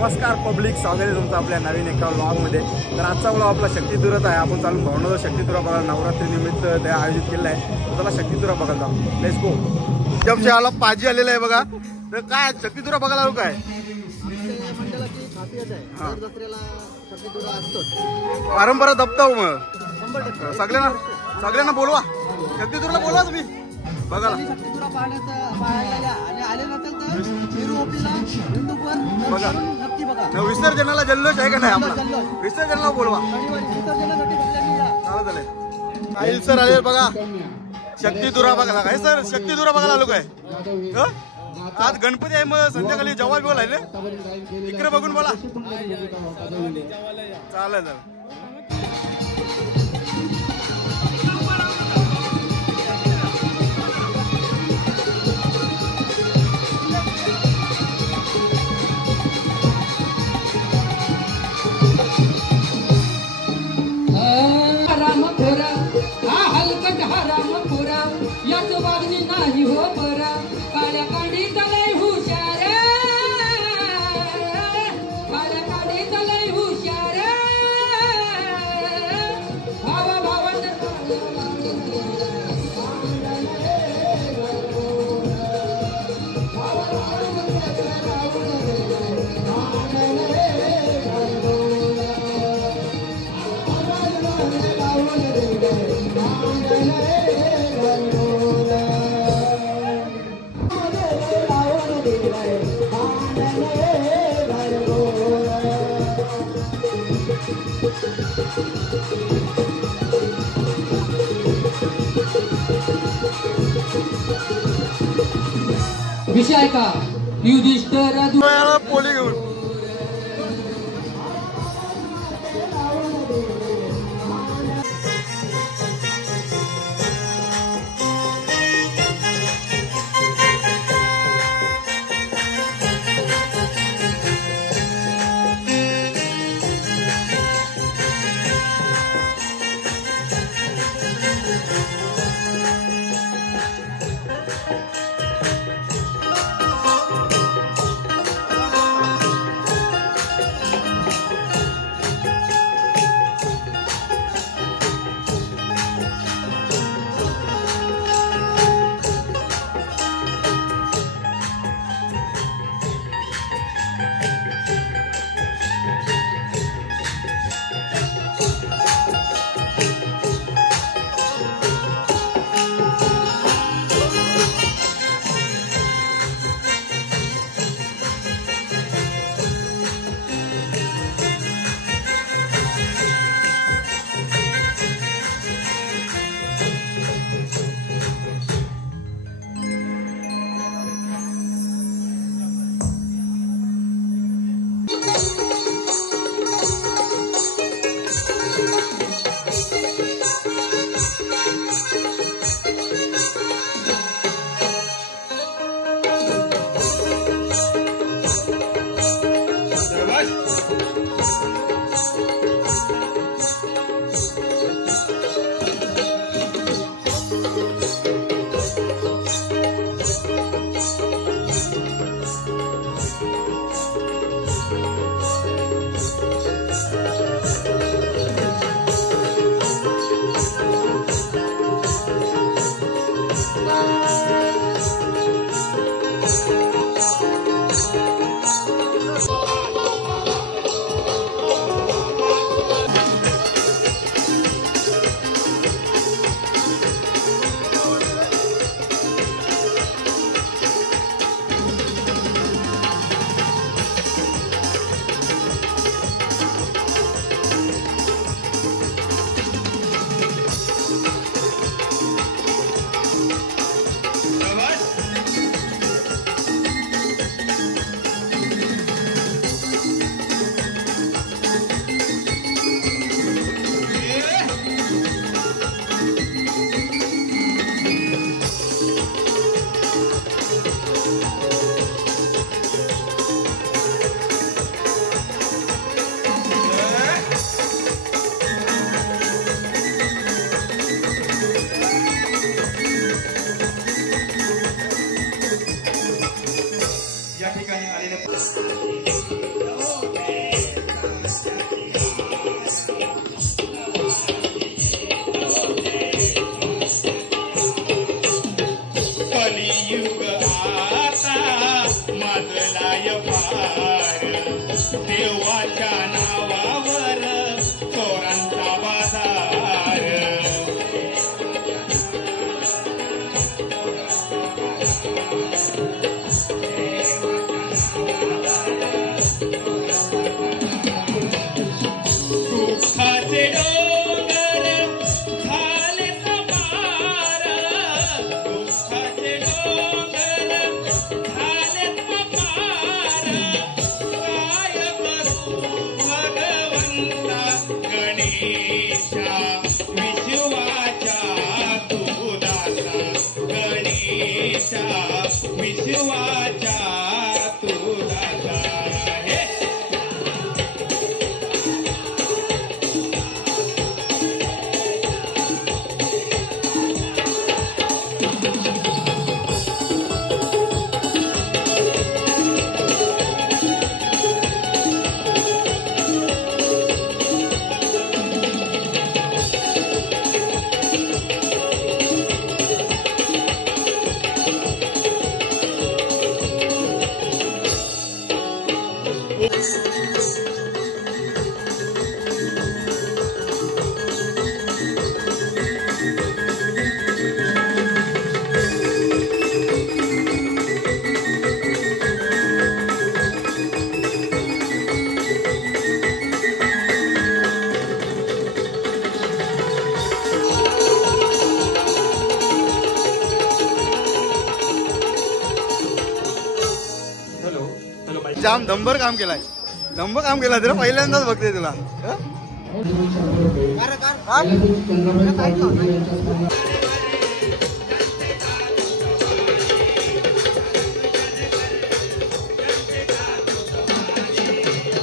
नमस्कार पब्लिक, स्वागत आहे तुमचं आपल्या नवीन एका व्लॉगमध्ये। तर आजचा व्लॉग आपला शक्तिदुर्गात आहे। आपण चालून भावनगर शक्तिदुर्गा बघायला, नवरात्री निमित्त ते आयोजित केलं आहे। तर चला शक्तिदुर्गा बघायला जाऊ, लेट्स गो। जब शहाला पाजी आलेला आहे बघा। तर काय शक्तिदुर्गा बघायला आलो काय मंडळाची खासियत आहे, दसऱ्याला शक्तिदुर्गा असतोच। परंपरा दबता हो मग सगळ्यांना बोलवा, शक्तिदुर्गाला बोलवा तुम्ही बघायला। शक्तिदुर्गा पाहायला आणि आले नसेल तर निरुपीला हिंदूवर नक्की बघा। विसर्जनाला जल्लोष आहे का नाही आपला? विसर्जनाला बोलवा, विसर्जनासाठी चालत आले। साहिल सर आले बघा, शक्तिदुर्गा बघायला काय सर? शक्तिदुर्गा बघायला आलो काय? आज गणपती आहे, मग संध्याकाळी जवाल बिवाल आहे रे, इकडे बघून बोला। चालेल नाही हो बरा काळ्या कांडी तलय हुशार, काळ्या कांडी तलय हुशार, भावा भावांना विषय का युधिष्ठिर पोली घेऊन काय फार देवाच्या नावावर चोरांचा बाजार दुःखाचे डोंगर झालेत पार दुःखाचे डोंगर झालेत पार काय करू भगवंता गणेशा विश्वाच्या तू दाता गणेशा विश्वाच्या तू दाता हे जाम दंबर काम केलाय दंबर काम केला तुला पहिल्यांदाच बघते तुला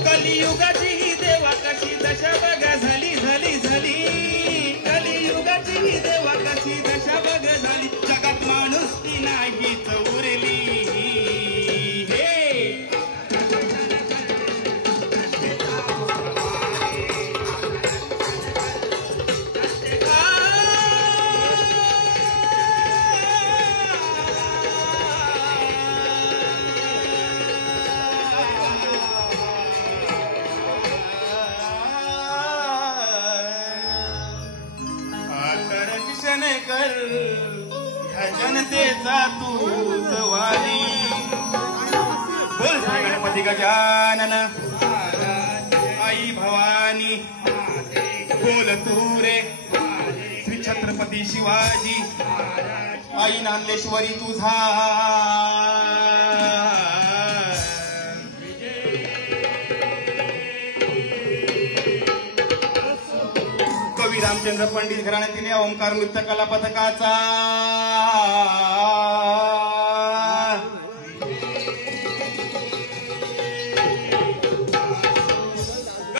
कलियुगाची ही देवा कशी दशा बघा झाली झाली झाली कलियुगाची ही देवा कशी दशा बघा झाली जगात माणूस ती नाही उरली कर ह्या जनतेचा तूच वाली बोल गणपती गजानन आई भवानी बोल तू रे श्री छत्रपती शिवाजी आई नांदेश्वरी तुझा रामचंद्र पंडित घराण्यातील ओंकार नृत्य कला पथकाचा